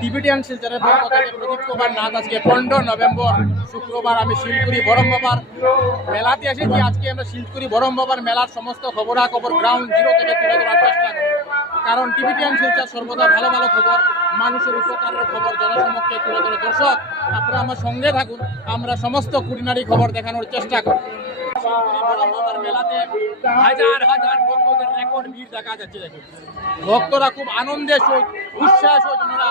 Tibetan শিলচরের পক্ষ থেকে প্রদীপ কুমার নাথ আজকে পনেরো নভেম্বর শুক্রবার, আমি শিলপুরি বরম বাবার মেলাতে এসেছি। আজকে আমরা শিলপুরি বরম বাবার মেলার সমস্ত খবরাখবর গ্রাউন্ড জিরো থেকে তুলে ধরার চেষ্টা করি কারণ টিবিটিয়ান শিলচর সর্বদা ভালো ভালো খবর, মানুষের উপকারের খবর, জনসমক্ষে তুলে ধরে। দর্শক, আপনারা আমার সঙ্গে থাকুন, আমরা সমস্ত কুড়িনারি খবর দেখানোর চেষ্টা করি ভক্তরা খুব আনন্দের সহিত উৎসাহ সহিত ওনারা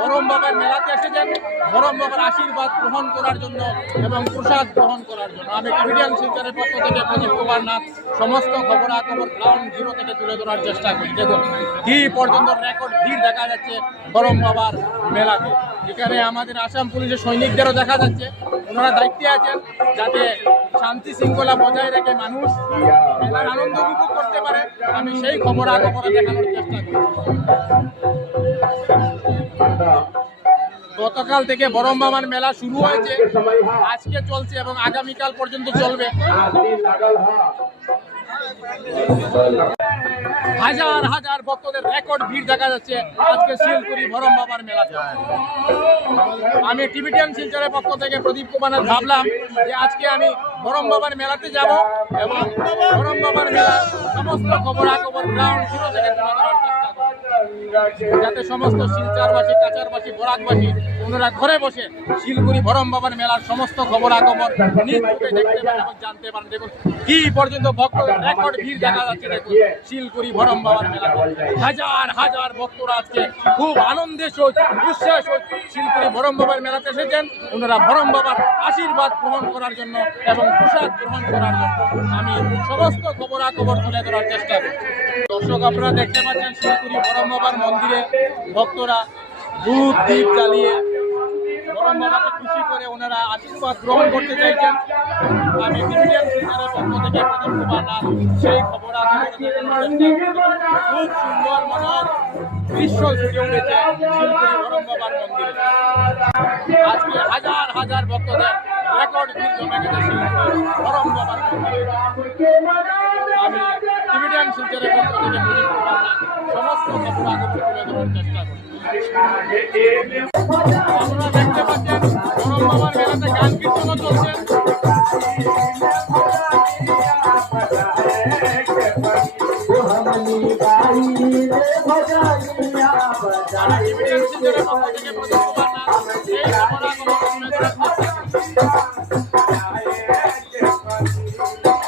বরম বাবার মেলাতে এসেছেন। বরম বাবার আশীর্বাদ গ্রহণ করার জন্য এবং প্রসাদ গ্রহণ করার জন্য। আমি টিভিডিয়ান শিলচরের পক্ষ থেকে প্রদীপ কুমার নাথ সমস্ত খবরাখবর গ্রাউন্ড জিরো থেকে তুলে ধরার চেষ্টা করি। দেখুন, কি পর্যন্ত রেকর্ড ভিড় দেখা যাচ্ছে বরম বাবার মেলাতে। এখানে আমাদের আসাম পুলিশের সৈনিকদেরও দেখা যাচ্ছে। ওনারা দায়িত্বে আছেন যাতে শান্তি শৃঙ্খলা বজায় রেখে মানুষ মেলার আনন্দ উপভোগ করতে পারে, আমি সেই খবর আগে করে দেখানোর চেষ্টা করি গতকাল থেকে বরম বাবার মেলা শুরু হয়েছে, আজকে চলছে এবং আগামীকাল পর্যন্ত চলবে। হাজার হাজার ভক্তদের রেকর্ড ভিড় দেখা যাচ্ছে আজকে শিলপুরি ভরম বাবার মেলাতে। আমি টিবিটিয়ান শিলচরের পক্ষ থেকে প্রদীপ কুমার ভাবলাম যে আজকে আমি ভরম বাবার মেলাতে যাব এবং ভরম বাবার মেলার সমস্ত খবরাখবর গ্রাউন্ড জিরো থেকে তুলে ধরার চেষ্টা করব যাতে সমস্ত শিলচরবাসী কাচারবাসী বরাকবাসী ওনারা ঘরে বসে শিলগুড়ি ভরম বাবার মেলার সমস্ত খবরাখবর নিজ চোখে দেখতে পারেন এবং জানতে পারেন দেখুন, কি পর্যন্ত ভক্ত রেকর্ড ভিড় দেখা যাচ্ছে, দেখুন শিলপুরি ভরম বাবার মেলাতে। হাজার হাজার ভক্তরা আজকে খুব আনন্দের সহিত উৎসাহ সহিত শিলগুড়ি ভরম বাবার মেলাতে এসেছেন। ওনারা ভরম বাবার আশীর্বাদ গ্রহণ করার জন্য এবং প্রসাদ গ্রহণ করার জন্য আমি সমস্ত খবরাখবর তুলে ধরার চেষ্টা করি দর্শক, আপনারা দেখতে পাচ্ছেন শিলগুড়ি বরম বাবার মন্দিরে ভক্তরা ধূপ দ্বীপ জ্বালিয়ে খুশি করে ওনারা আশীর্বাদ গ্রহণ করতে চাইছেন। আমি পক্ষ থেকে সেই খবর খুব সুন্দর মনোহর দৃশ্য ফুটে মন্দিরে। আজকে হাজার হাজার ভক্তদের রেকর্ড ভিড় জমে গেছে মন্দিরে। আমি টিভিডিয়ান শিলচরের পক্ষ থেকে সমস্ত খবর আগত তুলে ধরার চেষ্টা করি আপনারা দেখতে পাচ্ছেন বরম বাবার মেলাতে গান কীর্তনও চলছে আমি টিভিডিয়ান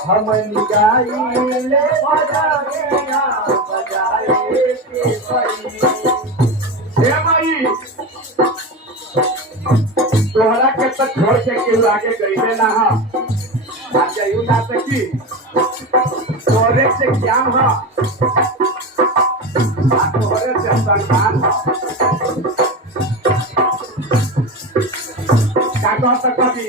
করি हमनी गाइले बजाइया बजाए के भाई तोहरा के तो छोड़ के केहू आगे गईले ना हा। आ जाइयो ना सकी तोरे से ज्ञान हा आ तोहरे से सम्मान हा का कहत कभी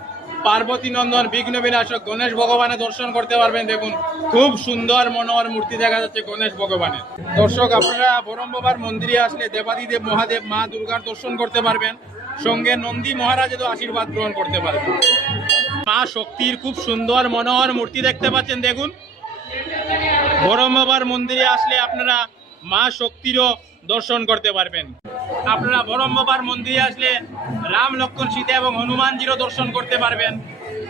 পার্বতী নন্দন, বিঘ্ন বিনাশক, গণেশ ভগবানের দর্শন করতে পারবেন, দেখুন। খুব সুন্দর মনোহর মূর্তি দেখা যাচ্ছে গণেশ ভগবানের। দর্শক, আপনারা বরম বাবার মন্দিরে আসলে দেবাদিদেব, মহাদেব, মা দুর্গার দর্শন করতে পারবেন। সঙ্গে নন্দী মহারাজেরও আশীর্বাদ গ্রহণ করতে পারবেন। মা শক্তির খুব সুন্দর মনোহর মূর্তি দেখতে পাচ্ছেন, দেখুন। বরম বাবার মন্দিরে আসলে আপনারা মা শক্তিরও দর্শন করতে পারবেন। আপনারা বরম বাবার মন্দিরে আসলে রাম লক্ষ্মণ সীতা এবং হনুমানজিরও দর্শন করতে পারবেন।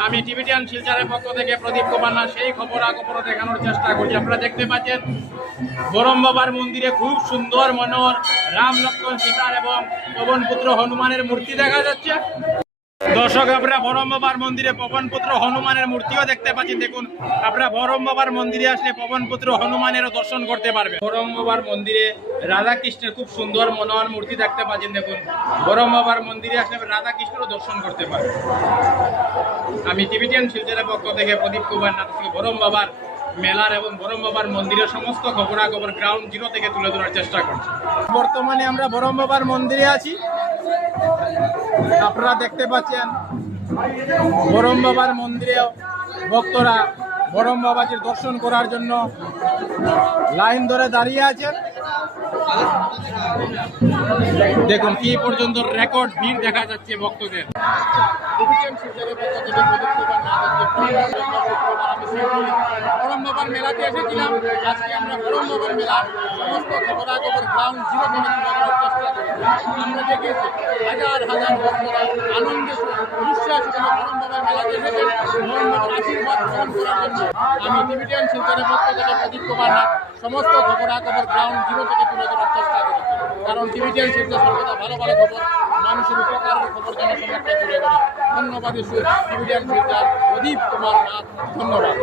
আমি টিভিটিয়ান শিলচারের পক্ষ থেকে প্রদীপ কুমার না সেই খবর আগপর দেখানোর চেষ্টা করছি। আপনারা দেখতে পাচ্ছেন বরম বাবার মন্দিরে খুব সুন্দর মনোহর রাম লক্ষ্মণ সীতার এবং পবনপুত্র হনুমানের মূর্তি দেখা যাচ্ছে। দর্শক, আপনারা বরম বাবার মন্দিরে পবনপুত্র হনুমানের মূর্তিও দেখতে পাচ্ছেন। দেখুন, আপনারা বরম বাবার মন্দিরে আসলে পবনপুত্র হনুমানেরও দর্শন করতে পারবেন বরম বাবার মন্দিরে রাধা কৃষ্ণের খুব সুন্দর মনোহর মূর্তি দেখতে পাচ্ছেন, দেখুন। বরম বাবার মন্দিরে আসলে রাধা কৃষ্ণেরও দর্শন করতে পারবেন আমি টিভিটিয়ান শিলচরের পক্ষ থেকে প্রদীপ কুমার নাথ বরম বাবার মেলার এবং বরম বাবার মন্দিরের সমস্ত খবরাখবর গ্রাউন্ড জিরো থেকে তুলে ধরার চেষ্টা করছি। বর্তমানে আমরা বরম বাবার মন্দিরে আছি। আপনারা দেখতে পাচ্ছেন বরম বাবার মন্দিরে ভক্তরা বরম বাবাজির দর্শন করার জন্য লাইন ধরে দাঁড়িয়ে আছেন। দেখুন কি পর্যন্ত রেকর্ড ভিড় দেখা যাচ্ছে ভক্তদের। মেলাতে এসেছিলাম। আজকে আমরা সমস্ত খবরাখবর গ্রাউন্ড চেষ্টা হাজার হাজার মেলাতে আশীর্বাদ আমি প্রদীপ কুমার গ্রাউন্ড জিরো থেকে তুলে ধরার চেষ্টা করেছি। কারণ টিভিটিয়ান শিলচর সর্বদা ভালো ভালো খবর মানুষের উপকারের খবর জনসমক্ষে তুলে ধরে ধন্যবাদ টিভিটিয়ান শিলচর প্রদীপ কুমার নাথ ধন্যবাদ।